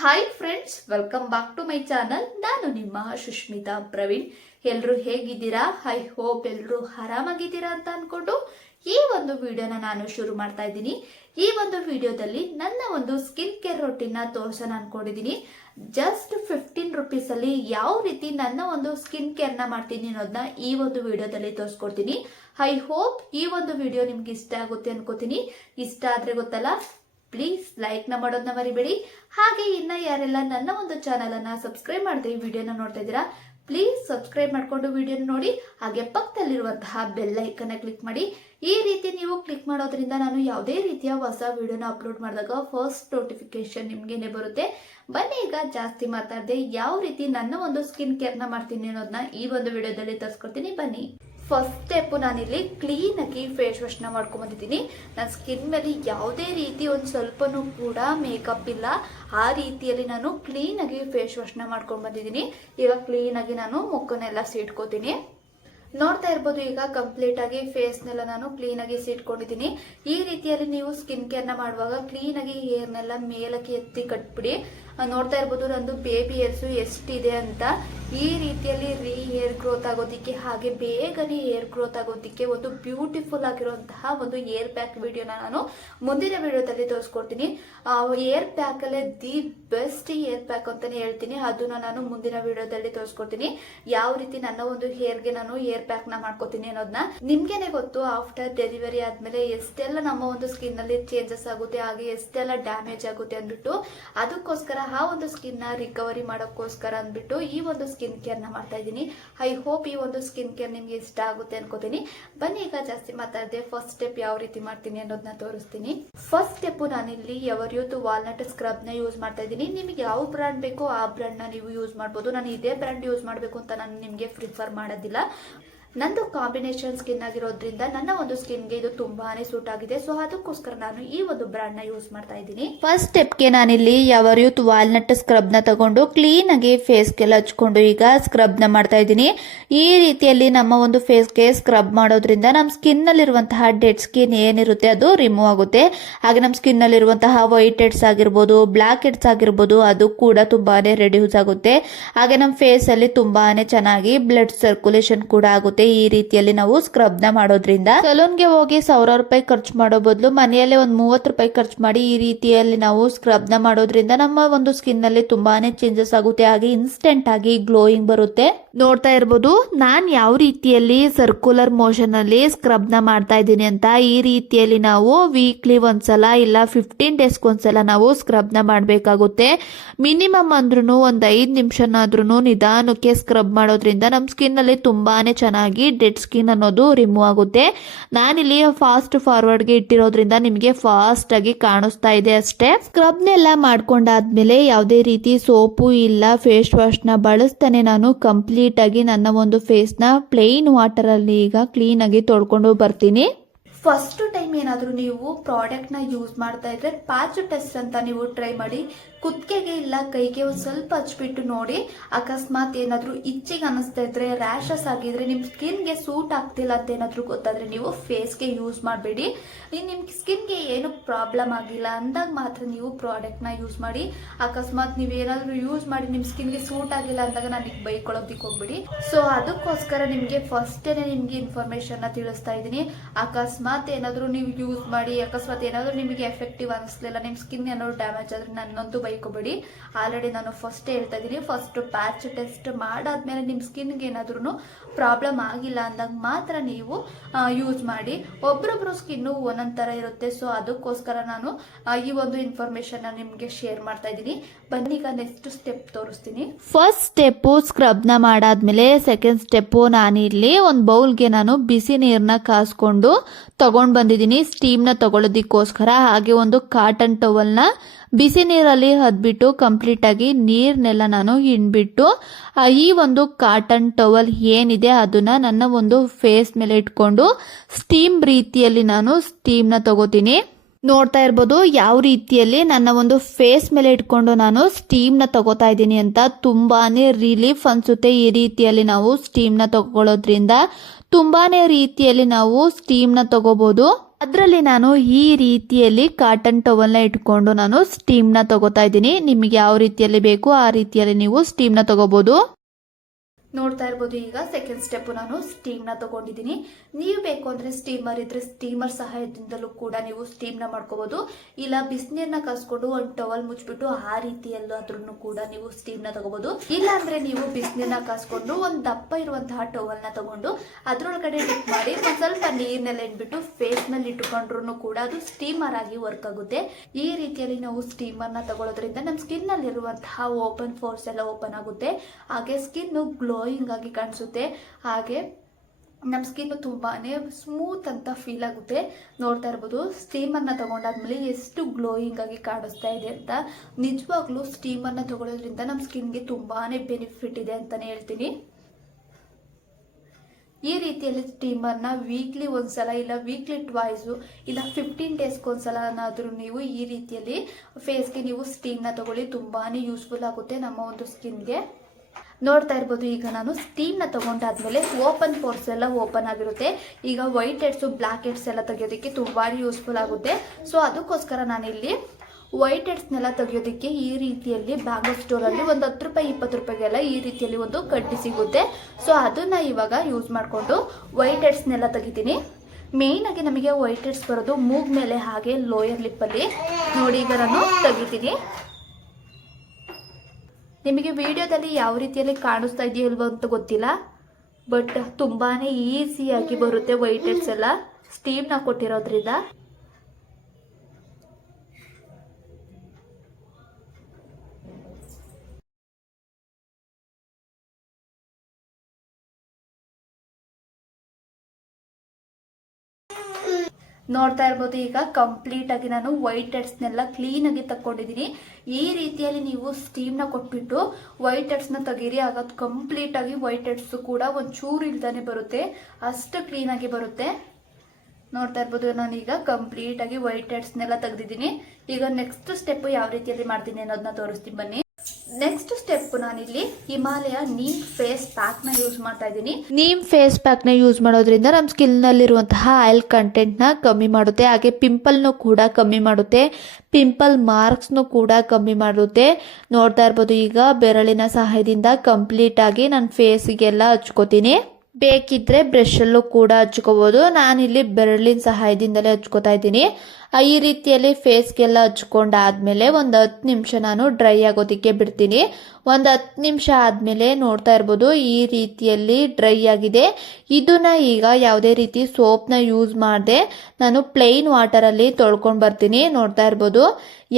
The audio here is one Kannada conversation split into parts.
Hi friends, welcome back to my channel. ನಾನು ನಿಮ್ಮ ಸುಷ್ಮಿತಾ ಪ್ರವೀಣ್. ಎಲ್ಲರೂ ಹೇಗಿದ್ದೀರಾ? ಐ ಹೋಪ್ ಎಲ್ಲರೂ ಆರಾಮಾಗಿದ್ದೀರಾ ಅಂತ ಅನ್ಕೊಂಡು ಈ ಒಂದು ವಿಡಿಯೋನ ನಾನು ಶುರು ಮಾಡ್ತಾ ಇದ್ದೀನಿ. ಈ ಒಂದು ವಿಡಿಯೋದಲ್ಲಿ ನನ್ನ ಒಂದು ಸ್ಕಿನ್ ಕೇರ್ ರೊಟೀನ್ ತೋರ್ಸೋಣ ಅನ್ಕೊಂಡಿದ್ದೀನಿ. ಜಸ್ಟ್ 15 ರುಪೀಸ್ ಅಲ್ಲಿ ಯಾವ ರೀತಿ ನನ್ನ ಒಂದು ಸ್ಕಿನ್ ಕೇರ್ ನ ಮಾಡ್ತೀನಿ ಅನ್ನೋದನ್ನ ಈ ಒಂದು ವಿಡಿಯೋದಲ್ಲಿ ತೋರಿಸ್ಕೊಡ್ತೀನಿ. ಐ ಹೋಪ್ ಈ ಒಂದು ವಿಡಿಯೋ ನಿಮ್ಗೆ ಇಷ್ಟ ಆಗುತ್ತೆ ಅನ್ಕೋತೀನಿ. ಇಷ್ಟ ಆದ್ರೆ ಗೊತ್ತಲ್ಲ, ಪ್ಲೀಸ್ ಲೈಕ್ ನ ಮಾಡೋದನ್ನ ಮರಿಬೇಡಿ. ಹಾಗೆ ಇನ್ನ ಯಾರೆಲ್ಲ ನನ್ನ ಒಂದು ಚಾನಲ್ ಅನ್ನ ಸಬ್ಸ್ಕ್ರೈಬ್ ಮಾಡದೆ ಈ ವಿಡಿಯೋನ ನೋಡ್ತಾ ಇದ್ದೀರಾ, ಪ್ಲೀಸ್ ಸಬ್ಸ್ಕ್ರೈಬ್ ಮಾಡ್ಕೊಂಡು ವಿಡಿಯೋನ ನೋಡಿ. ಹಾಗೆ ಪಕ್ಕದಲ್ಲಿರುವಂತಹ ಬೆಲ್ ಐಕನ್ ಕ್ಲಿಕ್ ಮಾಡಿ. ಈ ರೀತಿ ನೀವು ಕ್ಲಿಕ್ ಮಾಡೋದ್ರಿಂದ ನಾನು ಯಾವುದೇ ರೀತಿಯ ಹೊಸ ವಿಡಿಯೋನ ಅಪ್ಲೋಡ್ ಮಾಡಿದಾಗ ಫಸ್ಟ್ ನೋಟಿಫಿಕೇಶನ್ ನಿಮ್ಗೇನೆ ಬರುತ್ತೆ. ಬನ್ನಿ, ಈಗ ಜಾಸ್ತಿ ಮಾತಾಡದೆ ಯಾವ ರೀತಿ ನನ್ನ ಒಂದು ಸ್ಕಿನ್ ಕೇರ್ ನ ಮಾಡ್ತೀನಿ ಅನ್ನೋದನ್ನ ಈ ಒಂದು ವಿಡಿಯೋದಲ್ಲಿ ತೋರಿಸ್ಕೊಡ್ತೀನಿ. ಬನ್ನಿ. ಫಸ್ಟ್ ಸ್ಟೆಪ್, ನಾನಿಲ್ಲಿ ಕ್ಲೀನ್ ಆಗಿ ಫೇಸ್ ವಾಶ್ ನ ಮಾಡ್ಕೊಂಡ್ ಬಂದಿದ್ದೀನಿ. ನನ್ನ ಸ್ಕಿನ್ ಮೇಲೆ ಯಾವುದೇ ರೀತಿ ಒಂದು ಸ್ವಲ್ಪನೂ ಕೂಡ ಮೇಕಪ್ ಇಲ್ಲ. ಆ ರೀತಿಯಲ್ಲಿ ನಾನು ಕ್ಲೀನ್ ಆಗಿ ಫೇಸ್ ವಾಶ್ ನ ಮಾಡ್ಕೊಂಡ್ ಬಂದಿದ್ದೀನಿ. ಈಗ ಕ್ಲೀನ್ ಆಗಿ ನಾನು ಮುಖನೆಲ್ಲ ಸೀಟ್ಕೋತೀನಿ. ನೋಡ್ತಾ ಇರ್ಬೋದು, ಈಗ ಕಂಪ್ಲೀಟ್ ಆಗಿ ಫೇಸ್ನೆಲ್ಲ ನಾನು ಕ್ಲೀನ್ ಆಗಿ ಸೀಟ್ಕೊಂಡಿದ್ದೀನಿ. ಈ ರೀತಿಯಲ್ಲಿ ನೀವು ಸ್ಕಿನ್ ಕೇರ್ ನ ಮಾಡುವಾಗ ಕ್ಲೀನ್ ಆಗಿ ಹೇರ್ನೆಲ್ಲ ಮೇಲಕ್ಕೆ ಎತ್ತಿ ಕಟ್ಬಿಡಿ. ನೋಡ್ತಾ ಇರ್ಬೋದು ನಂದು ಬೇಬಿ ಹೇರ್ಸ್ ಎಷ್ಟಿದೆ ಅಂತ. ಈ ರೀತಿಯಲ್ಲಿ ಹೇರ್ ಗ್ರೋತ್ ಆಗೋದಿಕ್ಕೆ ಹಾಗೆ ಬೇಗನೆ ಹೇರ್ ಗ್ರೋತ್ ಆಗೋದಿಕ್ಕೆ ಒಂದು ಬ್ಯೂಟಿಫುಲ್ ಆಗಿರುವಂತಹ ಒಂದು ಹೇರ್ ಪ್ಯಾಕ್ ವಿಡಿಯೋನ ನಾನು ಮುಂದಿನ ವಿಡಿಯೋದಲ್ಲಿ ತೋರಿಸ್ಕೊಡ್ತೀನಿ. ಹೇರ್ ಪ್ಯಾಕ್ ಅಲ್ಲೇ ದಿ ಬೆಸ್ಟ್ ಹೇರ್ ಪ್ಯಾಕ್ ಅಂತಾನೆ ಹೇಳ್ತೀನಿ. ಅದನ್ನ ನಾನು ಮುಂದಿನ ವಿಡಿಯೋದಲ್ಲಿ ತೋರಿಸ್ಕೊಡ್ತೀನಿ. ಯಾವ ರೀತಿ ನನ್ನ ಒಂದು ಹೇರ್ಗೆ ನಾನು ಹೇರ್ ಪ್ಯಾಕ್ ನ ಮಾಡ್ಕೋತೀನಿ ಅನ್ನೋದನ್ನ. ನಿಮ್ಗೆನೆ ಗೊತ್ತು, ಆಫ್ಟರ್ ಡೆಲಿವರಿ ಆದ್ಮೇಲೆ ಎಷ್ಟೆಲ್ಲ ನಮ್ಮ ಒಂದು ಸ್ಕಿನ್ ಅಲ್ಲಿ ಚೇಂಜಸ್ ಆಗುತ್ತೆ, ಹಾಗೆ ಎಷ್ಟೆಲ್ಲ ಡ್ಯಾಮೇಜ್ ಆಗುತ್ತೆ ಅಂದ್ಬಿಟ್ಟು ಅದಕ್ಕೋಸ್ಕರ ಆ ಒಂದು ಸ್ಕಿನ್ ನ ರಿಕವರಿ ಮಾಡೋಕ್ಕೋಸ್ಕರ ಅಂದ್ಬಿಟ್ಟು ಈ ಒಂದು ಸ್ಕಿನ್ ಕೇರ್ ನ ಮಾಡ್ತಾ ಇದ್ದೀನಿ. ಐ ಹೋಪ್ ಈ ಒಂದು ಸ್ಕಿನ್ ಕೇರ್ ನಿಮ್ಗೆ ಇಷ್ಟ ಆಗುತ್ತೆ ಅನ್ಕೋತೀನಿ. ಬನ್ನಿ, ಈಗ ಜಾಸ್ತಿ ಮಾತಾಡದೆ ಫಸ್ಟ್ ಸ್ಟೆಪ್ ಯಾವ ರೀತಿ ಮಾಡ್ತೀನಿ ಅನ್ನೋದನ್ನ ತೋರಿಸ್ತೀನಿ. ಫಸ್ಟ್ ಸ್ಟೆಪ್, ನಾನಿಲ್ಲಿ ಎವರ್ ಯೂತ್ ವಾಲ್ನಟ್ ಸ್ಕ್ರಬ್ ನ ಯೂಸ್ ಮಾಡ್ತಾ ಇದ್ದೀನಿ. ನಿಮಗೆ ಯಾವ ಬ್ರಾಂಡ್ ಬೇಕೋ ಆ ಬ್ರಾಂಡ್ ನ ನೀವು ಯೂಸ್ ಮಾಡಬಹುದು. ನಾನು ಇದೇ ಬ್ರಾಂಡ್ ಯೂಸ್ ಮಾಡಬೇಕು ಅಂತ ನಾನು ನಿಮಗೆ ಪ್ರಿಫರ್ ಮಾಡೋದಿಲ್ಲ. ನಂದು ಕಾಂಬಿನೇಷನ್ ಸ್ಕಿನ್ ಆಗಿರೋದ್ರಿಂದ ನನ್ನ ಒಂದು ಸ್ಕಿನ್ಗೆ ಇದು ತುಂಬಾನೇ ಸೂಟ್ ಆಗಿದೆ. ಸೊ ಅದಕ್ಕೋಸ್ಕರ ನಾನು ಈ ಒಂದು ಬ್ರಾಂಡ್ ನ ಯೂಸ್ ಮಾಡ್ತಾ ಇದ್ದೀನಿ. ಫಸ್ಟ್ ಸ್ಟೆಪ್ಗೆ ನಾನಿಲ್ಲಿ ಎವರ್ ಯೂತ್ ವಾಲ್ನಟ್ ಸ್ಕ್ರಬ್ ನ ತಗೊಂಡು ಕ್ಲೀನ್ ಆಗಿ ಫೇಸ್ಗೆಲ್ಲ ಹಚ್ಕೊಂಡು ಈಗ ಸ್ಕ್ರಬ್ ನ ಮಾಡ್ತಾ ಇದ್ದೀನಿ. ಈ ರೀತಿಯಲ್ಲಿ ನಮ್ಮ ಒಂದು ಫೇಸ್ಗೆ ಸ್ಕ್ರಬ್ ಮಾಡೋದ್ರಿಂದ ನಮ್ಮ ಸ್ಕಿನ್ ನಲ್ಲಿರುವಂತಹ ಡೆಡ್ ಸ್ಕಿನ್ ಏನಿರುತ್ತೆ ಅದು ರಿಮೂವ್ ಆಗುತ್ತೆ. ಹಾಗೆ ನಮ್ಮ ಸ್ಕಿನ್ ನಲ್ಲಿರುವಂತಹ ವೈಟ್ ಹೆಡ್ಸ್ ಆಗಿರ್ಬೋದು, ಬ್ಲಾಕ್ ಹೆಡ್ಸ್ ಆಗಿರ್ಬೋದು, ಅದು ಕೂಡ ತುಂಬಾನೇ ರೆಡ್ಯೂಸ್ ಆಗುತ್ತೆ. ಹಾಗೆ ನಮ್ಮ ಫೇಸ್ ಅಲ್ಲಿ ತುಂಬಾನೇ ಚೆನ್ನಾಗಿ ಬ್ಲಡ್ ಸರ್ಕ್ಯುಲೇಷನ್ ಕೂಡ ಆಗುತ್ತೆ. ಈ ರೀತಿಯಲ್ಲಿ ನಾವು ಸ್ಕ್ರಬ್ ನ ಮಾಡೋದ್ರಿಂದ ಸಲೂನ್ಗೆ ಹೋಗಿ 1000 ರೂಪಾಯಿ ಖರ್ಚು ಮಾಡೋ ಬದಲು ಮನೆಯಲ್ಲೇ ಒಂದು 30 ರೂಪಾಯಿ ಖರ್ಚು ಮಾಡಿ ಈ ರೀತಿಯಲ್ಲಿ ನಾವು ಸ್ಕ್ರಬ್ ನ ಮಾಡೋದ್ರಿಂದ ನಮ್ಮ ಒಂದು ಸ್ಕಿನ್ ನಲ್ಲಿ ತುಂಬಾನೇ ಚೇಂಜಸ್ ಆಗುತ್ತೆ. ಹಾಗೆ ಇನ್ಸ್ಟೆಂಟ್ ಆಗಿ ಗ್ಲೋಯಿಂಗ್ ಬರುತ್ತೆ. ನೋಡ್ತಾ ಇರ್ಬೋದು ನಾನ್ ಯಾವ ರೀತಿಯಲ್ಲಿ ಸರ್ಕ್ಯುಲರ್ ಮೋಷನ್ ಅಲ್ಲಿ ಸ್ಕ್ರಬ್ ನ ಮಾಡ್ತಾ ಇದ್ದೀನಿ ಅಂತ. ಈ ರೀತಿಯಲ್ಲಿ ನಾವು ವೀಕ್ಲಿ ಒಂದ್ಸಲ ಇಲ್ಲ 15 ಡೇಸ್ ಒಂದ್ಸಲ ನಾವು ಸ್ಕ್ರಬ್ ನ ಮಾಡ್ಬೇಕಾಗುತ್ತೆ. ಮಿನಿಮಮ್ ಅಂದ್ರೂ ಒಂದ್ 5 ನಿಮಿಷನಾದ್ರೂ ನಿಧಾನಕ್ಕೆ ಸ್ಕ್ರಬ್ ಮಾಡೋದ್ರಿಂದ ನಮ್ಮ ಸ್ಕಿನ್ ಅಲ್ಲಿ ತುಂಬಾನೇ ಚೆನ್ನಾಗಿ ಡೆಡ್ ಸ್ಕಿನ್ ಅನ್ನೋದು ರಿಮೂವ್ ಆಗುತ್ತೆ. ನಾನಿಲ್ಲಿ ಫಾಸ್ಟ್ ಫಾರ್ವರ್ಡ್ ಗೆ ಇಟ್ಟಿರೋದ್ರಿಂದ ನಿಮಗೆ ಫಾಸ್ಟ್ ಆಗಿ ಕಾಣಿಸ್ತಾ ಇದೆ ಅಷ್ಟೇ. ಸ್ಕ್ರಬ್ ನೆಲ್ಲ ಮಾಡ್ಕೊಂಡಾದ್ಮೇಲೆ ಯಾವುದೇ ರೀತಿ ಸೋಪು ಇಲ್ಲ ಫೇಸ್ ವಾಶ್ ನ ಬಳಸ್ತಾನೆ ನಾನು ಕಂಪ್ಲೀಟ್ ಆಗಿ ನನ್ನ ಒಂದು ಫೇಸ್ ನ ಪ್ಲೇನ್ ವಾಟರ್ ಅಲ್ಲಿ ಈಗ ಕ್ಲೀನ್ ಆಗಿ ತೊಳ್ಕೊಂಡು ಬರ್ತೀನಿ. ಫಸ್ಟ್ ಟೈಮ್ ಏನಾದರೂ ನೀವು ಪ್ರಾಡಕ್ಟ್ ನ ಯೂಸ್ ಮಾಡ್ತಾ ಇದ್ರೆ ಪ್ಯಾಚ್ ಟೆಸ್ಟ್ ಅಂತ ನೀವು ಟ್ರೈ ಮಾಡಿ. ಕುತ್ತಿಗೆಗೆ ಇಲ್ಲ ಕೈಗೆ ಒಂದು ಸ್ವಲ್ಪ ಹಚ್ಬಿಟ್ಟು ನೋಡಿ. ಅಕಸ್ಮಾತ್ ಏನಾದರೂ ಇಚ್ಚಿಗೆ ಅನಿಸ್ತಾ ಇದ್ರೆ, ರ್ಯಾಷಸ್ ಆಗಿದ್ರೆ, ನಿಮ್ ಸ್ಕಿನ್ಗೆ ಸೂಟ್ ಆಗ್ತಿಲ್ಲ ಅಂತ ಏನಾದರೂ ಗೊತ್ತಾದ್ರೆ ನೀವು ಫೇಸ್ಗೆ ಯೂಸ್ ಮಾಡಬೇಡಿ. ನಿಮ್ ಸ್ಕಿನ್ಗೆ ಏನು ಪ್ರಾಬ್ಲಮ್ ಆಗಿಲ್ಲ ಅಂದಾಗ ಮಾತ್ರ ನೀವು ಪ್ರಾಡಕ್ಟ್ ನ ಯೂಸ್ ಮಾಡಿ. ಅಕಸ್ಮಾತ್ ನೀವೇನಾದ್ರೂ ಯೂಸ್ ಮಾಡಿ ನಿಮ್ ಸ್ಕಿನ್ಗೆ ಸೂಟ್ ಆಗಿಲ್ಲ ಅಂದಾಗ ನನಗೆ ಬೈಕೊಳ್ಳೋದಿಕ್ ಹೋಗ್ಬಿಡಿ. ಸೊ ಅದಕ್ಕೋಸ್ಕರ ನಿಮ್ಗೆ ಫಸ್ಟ್ ನಿಮ್ಗೆ ಇನ್ಫಾರ್ಮೇಶನ್ ನ ತಿಳಿಸ್ತಾ ಇದ್ದೀನಿ. ಅಕಸ್ಮಾತ್ ಏನಾದ್ರೂ ನೀವು ಯೂಸ್ ಮಾಡಿ ಅಕಸ್ಮಾತ್ ಏನಾದ್ರೂ ನಿಮಗೆ ಎಫೆಕ್ಟಿವ್ ಅನಿಸ್ಲಿಲ್ಲ, ನಿಮ್ ಸ್ಕಿನ್ ಏನಾದ್ರು ಡ್ಯಾಮೇಜ್ ಆದ್ರೆ ನನ್ನಂತೂ ಬೈಕೋಬೇಡಿ. ಆಲ್ರೆಡಿ ನಾನು ಫಸ್ಟ್ ಹೇಳ್ತಾ ಇದ್ದೀನಿ, ಫಸ್ಟ್ ಪ್ಯಾಚ್ ಟೆಸ್ಟ್ ಮಾಡಾದ್ಮೇಲೆ ನಿಮ್ ಸ್ಕಿನ್ಗೆ ಏನಾದ್ರೂ ಪ್ರಾಬ್ಲಮ್ ಆಗಿಲ್ಲ ಅಂದಾಗ ಮಾತ್ರ ನೀವು ಯೂಸ್ ಮಾಡಿ. ಒಬ್ರೊಬ್ರು ಸ್ಕಿನ್ ಒಂದೊಂದ್ ತರ ಇರುತ್ತೆ. ಸೊ ಅದಕ್ಕೋಸ್ಕರ ನಾನು ಈ ಒಂದು ಇನ್ಫಾರ್ಮೇಶನ್ ನಿಮ್ಗೆ ಶೇರ್ ಮಾಡ್ತಾ ಇದ್ದೀನಿ. ಬನ್ನಿ, ಈಗ ನೆಕ್ಸ್ಟ್ ಸ್ಟೆಪ್ ತೋರಿಸ್ತೀನಿ. ಫಸ್ಟ್ ಸ್ಟೆಪ್ ಸ್ಕ್ರಬ್ ನ ಮಾಡಾದ್ಮೇಲೆ ಸೆಕೆಂಡ್ ಸ್ಟೆಪ್, ನಾನಿಲ್ಲಿ ಒಂದು ಬೌಲ್ಗೆ ನಾನು ಬಿಸಿ ನೀರ್ನ ಕಾಸ್ಕೊಂಡು ತಗೊಂಡ್ ಬಂದಿದ್ದೀನಿ ಸ್ಟೀಮ್ ನ ತಗೊಳ್ಳೋದಿಕ್ಕೋಸ್ಕರ. ಹಾಗೆ ಒಂದು ಕಾಟನ್ ಟವಲ್ ನ ಬಿಸಿ ನೀರಲ್ಲಿ ಹದ್ಬಿಟ್ಟು ಕಂಪ್ಲೀಟ್ ಆಗಿ ನೀರ್ನೆಲ್ಲ ನಾನು ಹಿಂಡ್ಬಿಟ್ಟು ಈ ಒಂದು ಕಾಟನ್ ಟವಲ್ ಏನಿದೆ ಅದನ್ನ ನನ್ನ ಒಂದು ಫೇಸ್ ಮೇಲೆ ಇಟ್ಕೊಂಡು ಸ್ಟೀಮ್ ರೀತಿಯಲ್ಲಿ ನಾನು ಸ್ಟೀಮ್ ನ ತಗೋತೀನಿ. ನೋಡ್ತಾ ಇರ್ಬೋದು ಯಾವ ರೀತಿಯಲ್ಲಿ ನನ್ನ ಒಂದು ಫೇಸ್ ಮೇಲೆ ಇಟ್ಕೊಂಡು ನಾನು ಸ್ಟೀಮ್ ನ ತಗೋತಾ ಇದ್ದೀನಿ ಅಂತ. ತುಂಬಾನೇ ರಿಲೀಫ್ ಅನ್ಸುತ್ತೆ ಈ ರೀತಿಯಲ್ಲಿ ನಾವು ಸ್ಟೀಮ್ ನ ತಗೊಳ್ಳೋದ್ರಿಂದ. ತುಂಬಾನೇ ರೀತಿಯಲ್ಲಿ ನಾವು ಸ್ಟೀಮ್ ನ ತಗೋಬಹುದು. ಅದರಲ್ಲಿ ನಾನು ಈ ರೀತಿಯಲ್ಲಿ ಕಾಟನ್ ಟವಲ್ನ ಇಟ್ಕೊಂಡು ನಾನು ಸ್ಟೀಮ್ನ ತಗೋತಾ ಇದ್ದೀನಿ. ನಿಮಗೆ ಯಾವ ರೀತಿಯಲ್ಲಿ ಬೇಕು ಆ ರೀತಿಯಲ್ಲಿ ನೀವು ಸ್ಟೀಮ್ನ ತಗೋಬಹುದು. ನೋಡ್ತಾ ಇರ್ಬೋದು, ಈಗ ಸೆಕೆಂಡ್ ಸ್ಟೆಪ್ ನಾನು ಸ್ಟೀಮ್ನ ತಗೊಂಡಿದ್ದೀನಿ. ನೀವು ಬೇಕು ಅಂದ್ರೆ ಸ್ಟೀಮರ್ ಇದ್ರೆ ಸ್ಟೀಮರ್ ಸಹಾಯದಿಂದಲೂ ಕೂಡ ನೀವು ಸ್ಟೀಮ್ನ ಮಾಡ್ಕೋಬಹುದು. ಇಲ್ಲ ಬಿಸಿನೀರನ್ನ ಕಾಸ್ಕೊಂಡು ಒಂದು ಟವಲ್ ಮುಚ್ಚಿಬಿಟ್ಟು ಆ ರೀತಿಯಲ್ಲಾದ್ರೂ ಕೂಡ ನೀವು ಸ್ಟೀಮ್ನ ತಗೋಬಹುದು. ಇಲ್ಲ ಅಂದ್ರೆ ನೀವು ಬಿಸಿನೀರನ್ನ ಕಾಸ್ಕೊಂಡು ಒಂದು ದಪ್ಪ ಇರುವಂತಹ ಟವಲ್ನ ತಗೊಂಡು ಅದ್ರೊಳಗಡೆ ಡಿಪ್ ಮಾಡಿ ಒಂದ್ ಸ್ವಲ್ಪ ನೀರ್ನೆಲ್ಲ ಇಟ್ಬಿಟ್ಟು ಫೇಸ್ ನಲ್ಲಿ ಇಟ್ಕೊಂಡ್ರು ಕೂಡ ಅದು ಸ್ಟೀಮರ್ ಆಗಿ ವರ್ಕ್ ಆಗುತ್ತೆ. ಈ ರೀತಿಯಲ್ಲಿ ನಾವು ಸ್ಟೀಮರ್ನ ತಗೊಳ್ಳೋದ್ರಿಂದ ನಮ್ಮ ಸ್ಕಿನ್ ನಲ್ಲಿ ಇರುವಂತಹ ಓಪನ್ ಫೋರ್ಸ್ ಎಲ್ಲ ಓಪನ್ ಆಗುತ್ತೆ. ಹಾಗೆ ಸ್ಕಿನ್ ಗ್ಲೋಯಿಂಗ್ ಆಗಿ ಕಾಣಿಸುತ್ತೆ. ಹಾಗೆ ನಮ್ಮ ಸ್ಕಿನ್ ತುಂಬಾನೇ ಸ್ಮೂತ್ ಅಂತ ಫೀಲ್ ಆಗುತ್ತೆ. ನೋಡ್ತಾ ಇರ್ಬೋದು, ಸ್ಟೀಮರ್ನ ತಗೊಂಡಾದ್ಮೇಲೆ ಎಷ್ಟು ಗ್ಲೋಯಿಂಗ್ ಆಗಿ ಕಾಣಿಸ್ತಾ ಇದೆ ಅಂತ. ನಿಜವಾಗ್ಲೂ ಸ್ಟೀಮರ್ನ ತಗೊಳ್ಳೋದ್ರಿಂದ ನಮ್ಮ ಸ್ಕಿನ್ಗೆ ತುಂಬಾನೇ ಬೆನಿಫಿಟ್ ಇದೆ ಅಂತಾನೆ ಹೇಳ್ತೀನಿ. ಈ ರೀತಿಯಲ್ಲಿ ಸ್ಟೀಮರ್ನ ವೀಕ್ಲಿ ಒಂದ್ಸಲ ಇಲ್ಲ ವೀಕ್ಲಿ ಟ್ವೈಸು ಇಲ್ಲ 15 ಡೇಸ್ಗೆ ಒಂದ್ಸಲನಾದ್ರೂ ನೀವು ಈ ರೀತಿಯಲ್ಲಿ ಫೇಸ್ಗೆ ನೀವು ಸ್ಟೀಮ್ನ ತಗೊಳ್ಳಿ. ತುಂಬಾನೇ ಯೂಸ್ಫುಲ್ ಆಗುತ್ತೆ ನಮ್ಮ ಒಂದು ಸ್ಕಿನ್ಗೆ. ನೋಡ್ತಾ ಇರ್ಬೋದು, ಈಗ ನಾನು ಸ್ಟೀಮ್ನ ತಗೊಂಡಾದ್ಮೇಲೆ ಓಪನ್ ಪೋರ್ಸ್ ಎಲ್ಲ ಓಪನ್ ಆಗಿರುತ್ತೆ. ಈಗ ವೈಟ್ ಹೆಡ್ಸು ಬ್ಲ್ಯಾಕ್ ಹೆಡ್ಸ್ ಎಲ್ಲ ತೆಗೆಯೋದಕ್ಕೆ ತುಂಬಾ ಯೂಸ್ಫುಲ್ ಆಗುತ್ತೆ. ಸೊ ಅದಕ್ಕೋಸ್ಕರ ನಾನಿಲ್ಲಿ ವೈಟ್ ಹೆಡ್ಸ್ನೆಲ್ಲ ತೆಗೆಯೋದಕ್ಕೆ ಈ ರೀತಿಯಲ್ಲಿ ಬ್ಯಾಂಗಲ್ ಸ್ಟೋರಲ್ಲಿ ಒಂದು 10 ರೂಪಾಯಿ 20 ರೂಪಾಯಿಗೆಲ್ಲ ಈ ರೀತಿಯಲ್ಲಿ ಒಂದು ಕಡ್ಡಿ ಸಿಗುತ್ತೆ. ಸೊ ಅದನ್ನ ಇವಾಗ ಯೂಸ್ ಮಾಡಿಕೊಂಡು ವೈಟ್ ಹೆಡ್ಸ್ನೆಲ್ಲ ತೆಗಿತೀನಿ. ಮೇಯ್ನ್ ಆಗಿ ನಮಗೆ ವೈಟ್ ಹೆಡ್ಸ್ ಬರೋದು ಮೂಗ್ ಮೇಲೆ ಹಾಗೆ ಲೋಯರ್ ಲಿಪ್ಪಲ್ಲಿ. ನೋಡಿ, ಈಗ ನಾನು ತೆಗಿತೀನಿ. ನಿಮಗೆ ವಿಡಿಯೋದಲ್ಲಿ ಯಾವ ರೀತಿಯಲ್ಲಿ ಕಾಣಿಸ್ತಾ ಇದೆಯೋ ಇಲ್ವೋ ಅಂತ ಗೊತ್ತಿಲ್ಲ, ಬಟ್ ತುಂಬಾನೇ ಈಸಿಯಾಗಿ ಬರುತ್ತೆ ವೈಟ್ ಹೆಡ್ಸ್ ಎಲ್ಲ ಸ್ಟೀಮ್ನ ಕೊಟ್ಟಿರೋದ್ರಿಂದ. ನೋಡ್ತಾ ಇರ್ಬೋದು, ಈಗ ಕಂಪ್ಲೀಟ್ ಆಗಿ ನಾನು ವೈಟ್ ಹೆಡ್ಸ್ನೆಲ್ಲ ಕ್ಲೀನ್ ಆಗಿ ತಕೊಂಡಿದ್ದೀನಿ. ಈ ರೀತಿಯಲ್ಲಿ ನೀವು ಸ್ಟೀಮ್ನ ಕೊಟ್ಬಿಟ್ಟು ವೈಟ್ ಹೆಡ್ಸ್ನ ತೆಗೀರಿ. ಆಗ ಕಂಪ್ಲೀಟ್ ಆಗಿ ವೈಟ್ ಹೆಡ್ಸ್ ಕೂಡ ಒಂಚೂರು ಇಲ್ದಾನೆ ಬರುತ್ತೆ, ಅಷ್ಟು ಕ್ಲೀನ್ ಆಗಿ ಬರುತ್ತೆ. ನೋಡ್ತಾ ಇರ್ಬೋದು, ನಾನೀಗ ಕಂಪ್ಲೀಟ್ ಆಗಿ ವೈಟ್ ಹೆಡ್ಸ್ನೆಲ್ಲ ತೆಗೆದಿದ್ದೀನಿ. ಈಗ ನೆಕ್ಸ್ಟ್ ಸ್ಟೆಪ್ ಯಾವ ರೀತಿಯಲ್ಲಿ ಮಾಡ್ತೀನಿ ಅನ್ನೋದನ್ನ ತೋರಿಸ್ತೀನಿ ಬನ್ನಿ. ನೆಕ್ಸ್ಟ್ ಸ್ಟೆಪ್ ನಾನಿಲ್ಲಿ ಹಿಮಾಲಯ ನೀಮ್ ಫೇಸ್ ಪ್ಯಾಕ್ ನ ಯೂಸ್ ಮಾಡ್ತಾ ಇದ್ದೀನಿ. ನೀಮ್ ಫೇಸ್ ಪ್ಯಾಕ್ ನ ಯೂಸ್ ಮಾಡೋದ್ರಿಂದ ನಮ್ಮ ಸ್ಕಿನ್ ನಲ್ಲಿರುವಂತಹ ಆಯಿಲ್ ಕಂಟೆಂಟ್ ನ ಕಮ್ಮಿ ಮಾಡುತ್ತೆ. ಹಾಗೆ ಪಿಂಪಲ್ ನು ಕೂಡ ಕಮ್ಮಿ ಮಾಡುತ್ತೆ. ಪಿಂಪಲ್ ಮಾರ್ಕ್ಸ್ ನು ಕೂಡ ಕಮ್ಮಿ ಮಾಡುತ್ತೆ. ನೋಡ್ತಾ ಇರ್ಬೋದು, ಈಗ ಬೆರಳಿನ ಸಹಾಯದಿಂದ ಕಂಪ್ಲೀಟ್ ಆಗಿ ನನ್ನ ಫೇಸ್ಗೆಲ್ಲ ಹಚ್ಕೋತೀನಿ. ಬೇಕಿದ್ರೆ ಬ್ರಷ್ ಅಲ್ಲೂ ಕೂಡ ಹಚ್ಕೋಬಹುದು. ನಾನಿಲ್ಲಿ ಬೆರಳಿನ ಸಹಾಯದಿಂದಲೇ ಹಚ್ಕೋತಾ ಇದ್ದೀನಿ. ಈ ರೀತಿಯಲ್ಲಿ ಫೇಸ್ಗೆಲ್ಲ ಹಚ್ಕೊಂಡಾದ್ಮೇಲೆ ಒಂದು 10 ನಿಮಿಷ ನಾನು ಡ್ರೈ ಆಗೋದಕ್ಕೆ ಬಿಡ್ತೀನಿ. ಒಂದು 10 ನಿಮಿಷ ಆದ್ಮೇಲೆ ನೋಡ್ತಾ ಇರ್ಬೋದು, ಈ ರೀತಿಯಲ್ಲಿ ಡ್ರೈ ಆಗಿದೆ. ಇದನ್ನ ಈಗ ಯಾವುದೇ ರೀತಿ ಸೋಪ್ನ ಯೂಸ್ ಮಾಡದೆ ನಾನು ಪ್ಲೈನ್ ವಾಟರ್ ಅಲ್ಲಿ ತೊಳ್ಕೊಂಡು ಬರ್ತೀನಿ. ನೋಡ್ತಾ ಇರ್ಬೋದು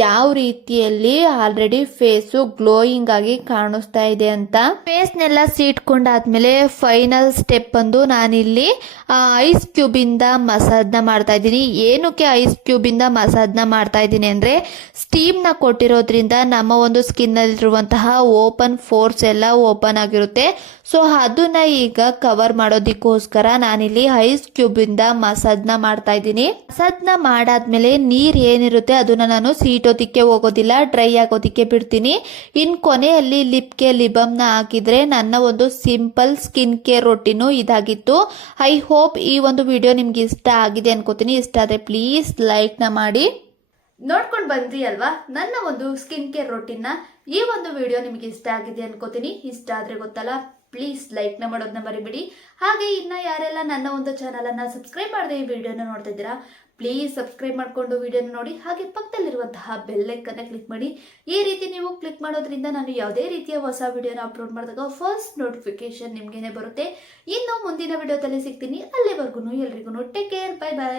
ಯಾವ ರೀತಿಯಲ್ಲಿ ಆಲ್ರೆಡಿ ಫೇಸು ಗ್ಲೋಯಿಂಗ್ ಆಗಿ ಕಾಣಿಸ್ತಾ ಇದೆ ಅಂತ. ಫೇಸ್ನೆಲ್ಲ ಸೀಟ್ಕೊಂಡಾದ್ಮೇಲೆ ಫೈನಲ್ ಸ್ಟೆಪ್ ಬಂದು ನಾನಿಲ್ಲಿ ಐಸ್ ಕ್ಯೂಬ್ ಇಂದ ಮಸಾಜ್ನ ಮಾಡ್ತಾ ಇದ್ದೀನಿ. ಏನಕ್ಕೆ ಐಸ್ ಕ್ಯೂಬ್ ಇಂದ ಮಸಾಜ್ನ ಮಾಡ್ತಾ ಇದ್ದೀನಿ ಅಂದ್ರೆ, ಸ್ಟೀಮ್ ನ ಕೊಟ್ಟಿರೋದ್ರಿಂದ ನಮ್ಮ ಒಂದು ಸ್ಕಿನ್ ಅಲ್ಲಿರುವಂತಹ ಓಪನ್ ಫೋರ್ಸ್ ಎಲ್ಲ ಓಪನ್ ಆಗಿರುತ್ತೆ. ಸೊ ಅದನ್ನ ಈಗ ಕವರ್ ಮಾಡೋದಕ್ಕೋಸ್ಕರ ನಾನಿಲ್ಲಿ ಐಸ್ ಕ್ಯೂಬ್ ಇಂದ ಮಸಾಜ್ನ ಮಾಡ್ತಾ ಇದ್ದೀನಿ. ಮಸಾಜ್ನ ಮಾಡಾದ್ಮೇಲೆ ನೀರ್ ಏನಿರುತ್ತೆ ಅದನ್ನ ನಾನು ಸೀಟೋದಿಕ್ಕೆ ಹೋಗೋದಿಲ್ಲ, ಡ್ರೈ ಆಗೋದಿಕ್ಕೆ ಬಿಡ್ತೀನಿ. ಇನ್ ಕೊನೆಯಲ್ಲಿ ಲಿಪ್ಗೆ ಲಿಬಮ್ನ ಹಾಕಿದ್ರೆ ನನ್ನ ಒಂದು ಸಿಂಪಲ್ ಸ್ಕಿನ್ ಕೇರ್ ರೊಟೀನು ಇದಾಗಿತ್ತು. ಐ ಹೋಪ್ ಈ ಒಂದು ವಿಡಿಯೋ ನಿಮ್ಗೆ ಇಷ್ಟ ಆಗಿದೆ ಅನ್ಕೋತೀನಿ. ಇಷ್ಟ ಆದ್ರೆ ಪ್ಲೀಸ್ ಲೈಕ್ ನ ಮಾಡಿ. ನೋಡ್ಕೊಂಡು ಬಂದ್ರಿ ಅಲ್ವಾ ನನ್ನ ಒಂದು ಸ್ಕಿನ್ ಕೇರ್ ರೊಟೀನ್ನ. ಈ ಒಂದು ವಿಡಿಯೋ ನಿಮಗೆ ಇಷ್ಟ ಆಗಿದೆ ಅನ್ಕೋತೀನಿ. ಇಷ್ಟ ಆದ್ರೆ ಗೊತ್ತಲ್ಲ, ಪ್ಲೀಸ್ ಲೈಕ್ ನ ಮಾಡೋದನ್ನ ಮರಿಬೇಡಿ. ಹಾಗೆ ಇನ್ನ ಯಾರೆಲ್ಲ ನನ್ನ ಒಂದು ಚಾನಲ್ ಅನ್ನ ಸಬ್ಸ್ಕ್ರೈಬ್ ಮಾಡದೆ ಈ ವಿಡಿಯೋನ ನೋಡ್ತಾ ಇದ್ದೀರಾ, ಪ್ಲೀಸ್ ಸಬ್ಸ್ಕ್ರೈಬ್ ಮಾಡ್ಕೊಂಡು ವಿಡಿಯೋನ ನೋಡಿ. ಹಾಗೆ ಪಕ್ಕದಲ್ಲಿರುವಂತಹ ಬೆಲ್ ಐಕನ್ನ ಕ್ಲಿಕ್ ಮಾಡಿ. ಈ ರೀತಿ ನೀವು ಕ್ಲಿಕ್ ಮಾಡೋದ್ರಿಂದ ನಾನು ಯಾವುದೇ ರೀತಿಯ ಹೊಸ ವಿಡಿಯೋನ ಅಪ್ಲೋಡ್ ಮಾಡಿದಾಗ ಫಸ್ಟ್ ನೋಟಿಫಿಕೇಶನ್ ನಿಮ್ಗೇನೆ ಬರುತ್ತೆ. ಇನ್ನು ಮುಂದಿನ ವಿಡಿಯೋದಲ್ಲಿ ಸಿಗ್ತೀನಿ. ಅಲ್ಲಿವರೆಗೂ ಎಲ್ರಿಗೂ ಟೇಕ್ ಕೇರ್, ಬೈ ಬೈ.